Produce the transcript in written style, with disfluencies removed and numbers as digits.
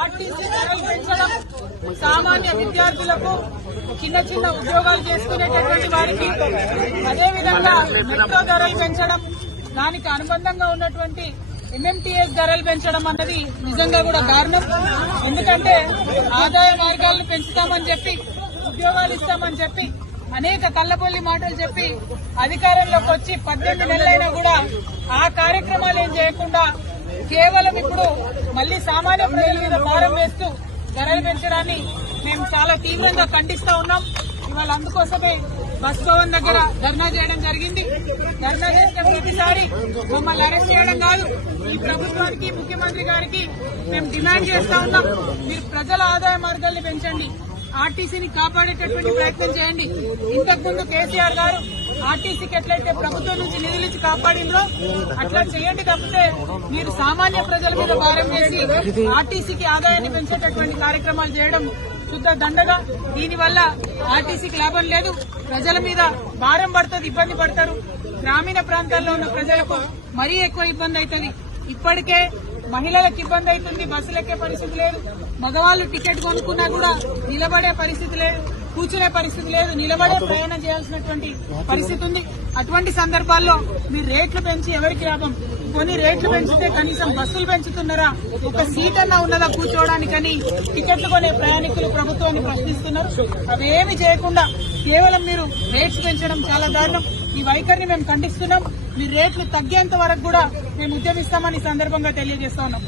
RTC ధరలు పెంచడం సామాన్య విద్యార్థులకు చిన్న చిన్న ఉద్యోగాలు చేసుకునేటటువంటి వారికి, అదేవిధంగా మెట్రో ధరలు పెంచడం, దానికి అనుబంధంగా ఉన్నటువంటి MMTS ధరలు పెంచడం అన్నది నిజంగా కూడా దారుణం. ఎందుకంటే ఆదాయ మార్గాలను పెంచుతామని చెప్పి, ఉద్యోగాలు ఇస్తామని చెప్పి, అనేక కళ్ళబొల్లి మాటలు చెప్పి అధికారంలోకి వచ్చి 18 నెలలైనా కూడా ఆ కార్యక్రమాలు ఏం చేయకుండా కేవలం ఇప్పుడు మళ్లీ సామాన్య ప్రజల మీద భారం వేస్తూ ధరలు పెంచడాన్ని మేము చాలా తీవ్రంగా ఖండిస్తా ఉన్నాం. ఇవాళ అందుకోసమే బస్ భవన్ దగ్గర ధర్నా చేయడం జరిగింది. ధర్నా చేసిన ప్రతిసారి మమ్మల్ని అరెస్ట్ చేయడం కాదు, ఈ ప్రభుత్వానికి ముఖ్యమంత్రి గారికి మేము డిమాండ్ చేస్తా ఉన్నాం, మీరు ప్రజల ఆదాయ మార్గాల్ని పెంచండి, ఆర్టీసీని కాపాడేటటువంటి ప్రయత్నం చేయండి. ఇంతకుముందు కేసీఆర్ గారు ఆర్టీసీకి ఎట్లయితే ప్రభుత్వం నుంచి నిధులిచ్చి కాపాడిందో అట్లా చేయండి తప్పితే మీరు సామాన్య ప్రజల మీద భారం వేసి ఆర్టీసీకి ఆదాయాన్ని పెంచేటటువంటి కార్యక్రమాలు చేయడం శుద్ధ దండగా. దీనివల్ల ఆర్టీసీకి లాభం లేదు, ప్రజల మీద భారం పడుతుంది, ఇబ్బంది పడతారు. గ్రామీణ ప్రాంతాల్లో ఉన్న ప్రజలకు మరీ ఎక్కువ ఇబ్బంది అవుతుంది. ఇప్పటికే మహిళలకు ఇబ్బంది అవుతుంది, బస్సులు ఎక్కే పరిస్థితి లేదు, మగవాళ్లు టికెట్ కొనుక్కున్నా కూడా నిలబడే పరిస్థితి లేదు, కూర్చునే పరిస్థితి లేదు, నిలబడే ప్రయాణం చేయాల్సినటువంటి పరిస్థితి ఉంది. అటువంటి సందర్భాల్లో మీరు రేట్లు పెంచి ఎవరికి లాభం? కొన్ని రేట్లు పెంచితే కనీసం బస్సులు పెంచుతున్నారా? ఒక సీట్ అన్నా ఉన్నదా కూర్చోవడానికని టికెట్లు కొనే ప్రయాణికులు ప్రభుత్వాన్ని ప్రశ్నిస్తున్నారు. అవేమి చేయకుండా కేవలం మీరు రేట్స్ పెంచడం చాలా దారుణం. ఈ వైఖరిని మేము ఖండిస్తున్నాం. మీ రేట్లు తగ్గేంత వరకు కూడా మేము ఉద్యమిస్తామని సందర్భంగా తెలియజేస్తా ఉన్నాం.